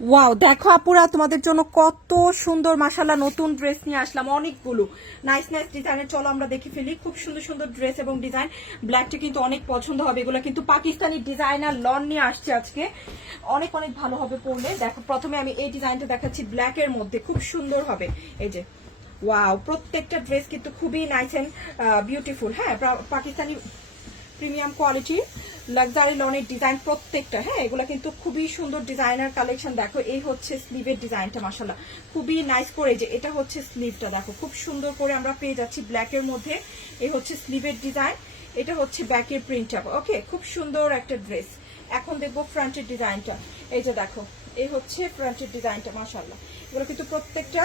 Wow, দেখো আপুরা তোমাদের জন্য কত সুন্দর মাশাআল্লাহ নতুন ড্রেস নিয়ে আসলাম অনেকগুলো নাইস নাইস ডিজাইনের। চলো আমরা দেখে ফেলি। খুব সুন্দর সুন্দর ড্রেস এবং ডিজাইন। ব্ল্যাকটা কিন্তু অনেক পছন্দ হবে। এগুলো কিন্তু পাকিস্তানি ডিজাইনার লন নিয়ে আসছে আজকে, অনেক অনেক ভালো হবে পরলে। দেখো প্রথমে আমি এই ডিজাইনটা দেখাচ্ছি ব্ল্যাকের মধ্যে, খুব সুন্দর হবে। এই যে ওয়াও, প্রত্যেকটা ড্রেস কিন্তু খুবই নাইস এন্ড বিউটিফুল। হ্যাঁ, পাকিস্তানি প্রিমিয়াম কোয়ালিটি লাক্সারি লনের ডিজাইন প্রত্যেকটা। হ্যাঁ, এগুলো কিন্তু খুবই সুন্দর ডিজাইনার কালেকশন। দেখো এই হচ্ছে স্লিভের ডিজাইনটা, মাশাআল্লাহ খুবই নাইস করে। যে এটা হচ্ছে স্লিভটা, দেখো খুব সুন্দর করে আমরা পেয়ে যাচ্ছি ব্ল্যাকের মধ্যে। এই হচ্ছে স্লিভের ডিজাইন, এটা হচ্ছে ব্যাকের প্রিন্টটা। ওকে, খুব সুন্দর একটা ড্রেস। এখন দেখবো ফ্রন্টের ডিজাইনটা। এই যে দেখো, এই হচ্ছে ফ্রন্টের ডিজাইনটা, মাশাআল্লাহ এগুলো কিন্তু প্রত্যেকটা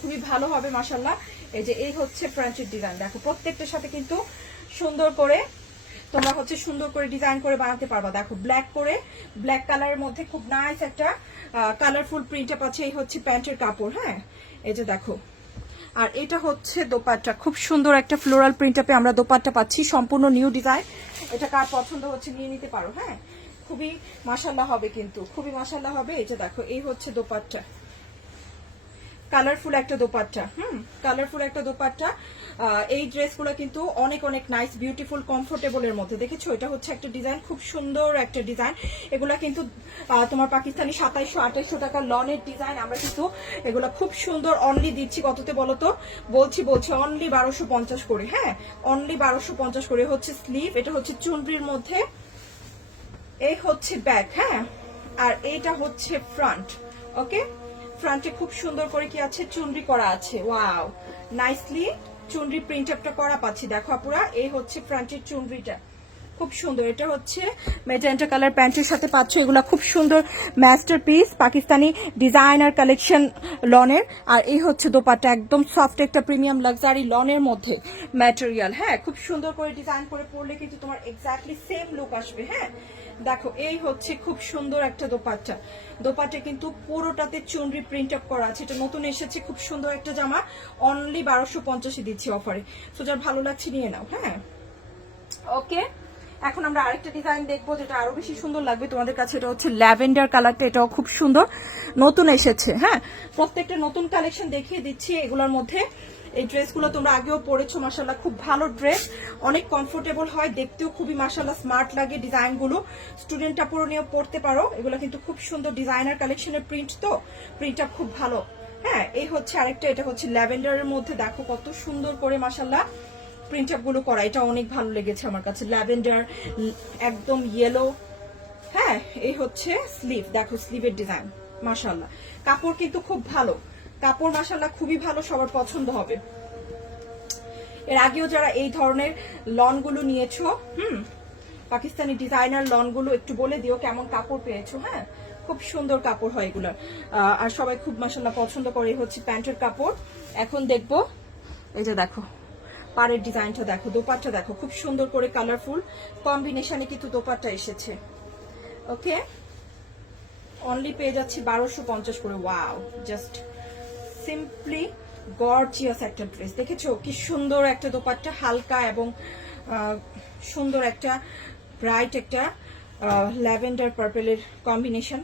খুবই ভালো হবে মাশাআল্লাহ। এই যে এই হচ্ছে ফ্রন্টের ডিজাইন, দেখো প্রত্যেকটার সাথে কিন্তু সুন্দর করে তোমরা হচ্ছে সুন্দর করে ডিজাইন করে বানাতে পারবা। দেখো ব্ল্যাক করে, ব্ল্যাক কালারের মধ্যে খুব নাইস একটা কালারফুল প্রিন্টটা পাচ্ছে। এই হচ্ছে প্যান্টের কাপড়। হ্যাঁ, এই যে দেখো, আর এটা হচ্ছে দোপাট্টা। খুব সুন্দর একটা ফ্লোরাল প্রিন্টটা আমরা দোপাট্টা পাচ্ছি, সম্পূর্ণ নিউ ডিজাইন। এটা কার পছন্দ হচ্ছে নিয়ে নিতে পারো। হ্যাঁ, খুবই মাশাআল্লাহ হবে, কিন্তু খুবই মাশাআল্লাহ হবে। এই যে দেখো, এই হচ্ছে দোপাট্টা, কালারফুল একটা দোপাট্টা। কালারফুল একটা দোপাট্টা। এই ড্রেসগুলো কিন্তু অনেক অনেক নাইস, বিউটিফুল, কমফোর্টেবলের মধ্যে। দেখেছো, এটা হচ্ছে একটা ডিজাইন, খুব সুন্দর একটা ডিজাইন। এগুলা কিন্তু তোমার পাকিস্তানি 2700-2800 টাকা লনের ডিজাইন। আমরা কিন্তু এগুলা খুব সুন্দর অনলি দিচ্ছি কততে বলো তো? বলছি অনলি 1250 করে। হ্যাঁ, অনলি 1250 করে। হচ্ছে স্লিভ, এটা হচ্ছে চুনরির মধ্যে, এই হচ্ছে ব্যাক। হ্যাঁ, আর এইটা হচ্ছে ফ্রন্ট। ওকে, ফ্রন্টে খুব সুন্দর করে কি আছে, চুনরি করা আছে। ওয়াও, নাইসলি চুনরি প্রিন্ট আপটা করা পাচ্ছি। দেখো আপুরা, এই হচ্ছে ফ্রন্টের চুনরিটা, খুব সুন্দর। এটা হচ্ছে ম্যাজেন্টা কালার প্যান্টের সাথে পাচ্ছ। এগুলা খুব সুন্দর মাস্টারপিস পাকিস্তানি ডিজাইনার কালেকশন লনের। আর এই হচ্ছে দোপাট্টা, একদম সফট একটা প্রিমিয়াম লাক্সারি লনের মধ্যে ম্যাটেরিয়াল। হ্যাঁ, খুব সুন্দর করে ডিজাইন করে পরলে কিন্তু তোমার এক্স্যাক্টলি সেম লুক আসবে। হ্যাঁ, দেখো এই হচ্ছে খুব সুন্দর একটা দোপাট্টা। দোপাট্টা কিন্তু পুরোটাতে চুনরি প্রিন্ট আপ করা আছে। এটা নতুন এসেছে, খুব সুন্দর একটা জামা। অনলি 1250 দিচ্ছি অফারে। সো যার ভালো লাগছে নিয়ে নাও। হ্যাঁ, ওকে। এখন আমরা আরেকটা ডিজাইন দেখবো যেটা আরো বেশি সুন্দর লাগবে তোমাদের কাছে। এটা হচ্ছে ল্যাভেন্ডার কালারটা, এটাও খুব সুন্দর, নতুন এসেছে। হ্যাঁ, প্রত্যেকটা নতুন কালেকশন দেখিয়ে দিচ্ছি এগুলোর মধ্যে। এই ড্রেসগুলো তোমরা আগেও পরেছো, মাশাআল্লাহ খুব ভালো ড্রেস, অনেক কমফোর্টেবল হয়, দেখতেও খুবই মাশাআল্লাহ স্মার্ট লাগে। ডিজাইনগুলো স্টুডেন্টরা পুরো নিয়ে পড়তে পারো। এগুলো কিন্তু খুব সুন্দর ডিজাইনার কালেকশনের প্রিন্ট, তো প্রিন্টটা খুব ভালো। হ্যাঁ, এই হচ্ছে আরেকটা, এটা হচ্ছে ল্যাভেন্ডারের মধ্যে। দেখো কত সুন্দর করে মাশাআল্লাহ প্রিন্ট আপ গুলো করা। এটা অনেক ভালো লেগেছে আমার কাছে, ল্যাভেন্ডার একদম ইয়েলো। হ্যাঁ, এই হচ্ছে স্লিভ, দেখো স্লিভের ডিজাইন, মাশাআল্লাহ কাপড় কিন্তু খুব ভালো, কাপড় মাশাআল্লাহ খুবই ভালো, সবার পছন্দ হবে। এর আগেও যারা এই ধরনের লন গুলো নিয়েছো, পাকিস্তানি ডিজাইনার লন গুলো, একটু বলে দিও কেমন কাপড় পেয়েছো। হ্যাঁ, খুব সুন্দর কাপড় হয় এগুলো, আর সবাই খুব মাশাআল্লাহ পছন্দ করে। হচ্ছে প্যান্টের কাপড়। এখন দেখবো, এই যে দেখো পাড়ের ডিজাইনটা, দেখো দোপাট্টা, দেখো খুব সুন্দর করে কালারফুল কম্বিনেশনে কিন্তু দোপাট্টা এসেছে। ওকে, অনলি পেয়ে যাচ্ছি 1250 করে। ওয়াও, জাস্ট সিম্পলি গর্জিয়াস একটা ড্রেস। দেখেছো কি সুন্দর একটা দোপাট্টা, হালকা এবং সুন্দর একটা ব্রাইট একটা ল্যাভেন্ডার পার্পেলের কম্বিনেশন।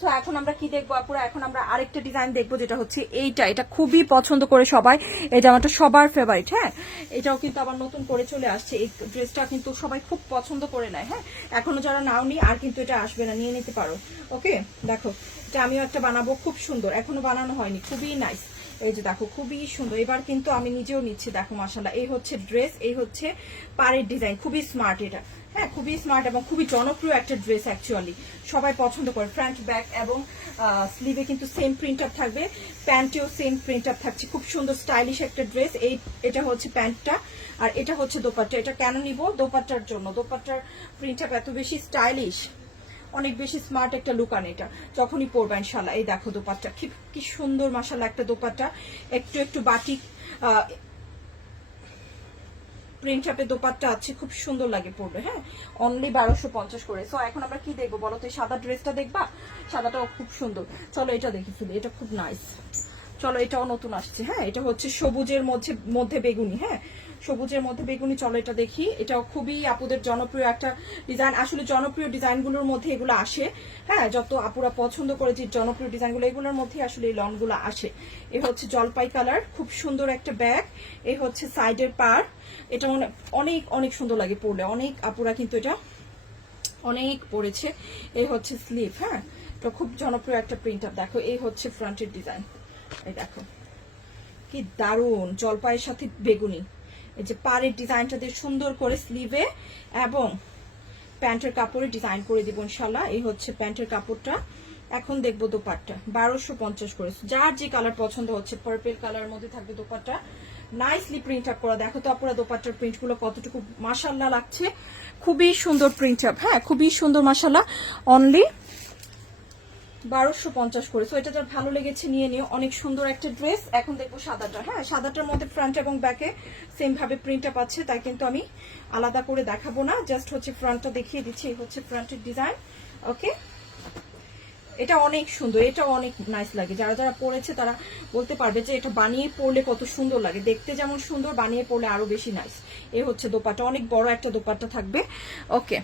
তো এখন আমরা কি দেখবো আপুরা? এখন আমরা আরেকটা ডিজাইন দেখবো যেটা হচ্ছে এইটা। এটা খুবই পছন্দ করে সবাই, এই জামাটা সবার ফেভারিট। হ্যাঁ, এটাও কিন্তু আবার নতুন করে চলে আসছে। এই ড্রেসটা কিন্তু সবাই খুব পছন্দ করে নেয়। হ্যাঁ, এখনো যারা নাওনি আর কিন্তু এটা আসবে না, নিয়ে নিতে পারো। ওকে, দেখো এটা আমিও একটা বানাবো, খুব সুন্দর, এখনো বানানো হয়নি, খুবই নাইস। এই যে দেখো খুবই সুন্দর, এবার কিন্তু আমি নিজেও নিচ্ছি। দেখো মাশাআল্লাহ, এই হচ্ছে ড্রেস, এই হচ্ছে পাড়ের ডিজাইন, খুবই স্মার্ট এটা। হ্যাঁ, খুবই স্মার্ট এবং খুবই জনপ্রিয় একটা ড্রেস। অ্যাকচুয়ালি সবাই পছন্দ করে। ফ্রন্ট ব্যাক এবং স্লিভে কিন্তু সেম প্রিন্ট আপ থাকবে, প্যান্টেও সেম প্রিন্ট আপ থাকছে। খুব সুন্দর স্টাইলিশ একটা ড্রেস। এটা হচ্ছে প্যান্টটা, আর এটা হচ্ছে দোপাট্টা। এটা কেন নিব? দোপাট্টার জন্য। দোপাট্টার প্রিন্ট আপ এত বেশি স্টাইলিশ, অনেক বেশি স্মার্ট একটা লুক আনে এটা যখনই পরবা ইনশাআল্লাহ। এই দেখো দোপাট্টা কি সুন্দর মাশাআল্লাহ একটা দোপাট্টা, একটু একটু বাটিক প্রিন্ট আপে দোপাট্টা আছে, খুব সুন্দর লাগে পরবে। হ্যাঁ, অনলি 1250 করে। সো এখন আমরা কি দেখবো বলো তো? সাদা ড্রেসটা দেখবা? সাদাটাও খুব সুন্দর। চলো এটা দেখি ফেলি, এটা খুব নাইস। চলো এটাও নতুন আসছে। হ্যাঁ, এটা হচ্ছে সবুজের মধ্যে বেগুনি। হ্যাঁ, সবুজের মধ্যে বেগুনি, চলো এটা দেখি। এটাও খুবই আপুদের জনপ্রিয় একটা ডিজাইন। আসলে জনপ্রিয় ডিজাইনগুলোর মধ্যে এগুলো আসে। হ্যাঁ, যত আপুরা পছন্দ করে যে জনপ্রিয় ডিজাইনগুলো, এগুলোর মধ্যে আসলে এই লনগুলো আসে। এ হচ্ছে জলপাই কালার, খুব সুন্দর একটা ব্যাগ। এ হচ্ছে সাইডের পার, এটা অনেক অনেক সুন্দর লাগে পরলে, অনেক আপুরা কিন্তু এটা অনেক পরেছে। এই হচ্ছে স্লিভ। হ্যাঁ, তো খুব জনপ্রিয় একটা প্রিন্ট আপ। দেখো এই হচ্ছে ফ্রন্টের ডিজাইন, এই দেখো কি দারুণ, জলপাইয়ের সাথে বেগুনি। এই যে পাড়ের ডিজাইনটা দিয়ে সুন্দর করে স্লিভে এবং প্যান্টের কাপড়ে ডিজাইন করে দিব ইনশাল্লাহ। এই হচ্ছে প্যান্টের কাপড়টা। এখন দেখবো দোপাট্টা, 1250 করে। যার যে কালার পছন্দ হচ্ছে, পার্পল কালারের মধ্যে থাকবে দোপাট্টা, নাইসলি প্রিন্ট আপ করা। দেখো তো আপনারা দোপাট্টার প্রিন্ট গুলো কতটুকু মাশাআল্লাহ লাগছে, খুবই সুন্দর প্রিন্ট আপ। হ্যাঁ, খুবই সুন্দর মাশাআল্লাহ। অনলি 1250 করে। সো এটা যার ভালো লেগেছে নিয়ে নিও, অনেক সুন্দর একটা ড্রেস। এখন দেখবো সাদাটা। হ্যাঁ, সাদাটার মধ্যে ফ্রন্ট এবং ব্যাকে সেম ভাবে প্রিন্ট আপ আছে, তাই কিন্তু আমি আলাদা করে দেখাবো না, জাস্ট হচ্ছে ফ্রন্টটা দেখিয়ে দিচ্ছি। এই হচ্ছে ফ্রন্টের ডিজাইন। ওকে, এটা অনেক সুন্দর, এটা অনেক নাইস লাগে। যারা যারা পরেছে তারা বলতে পারবে যে এটা বানিয়ে পরলে কত সুন্দর লাগে। দেখতে যেমন সুন্দর, বানিয়ে পরলে আরো বেশি নাইস। এই হচ্ছে দোপাট্টা, অনেক বড় একটা দোপাট্টা থাকবে। ওকে,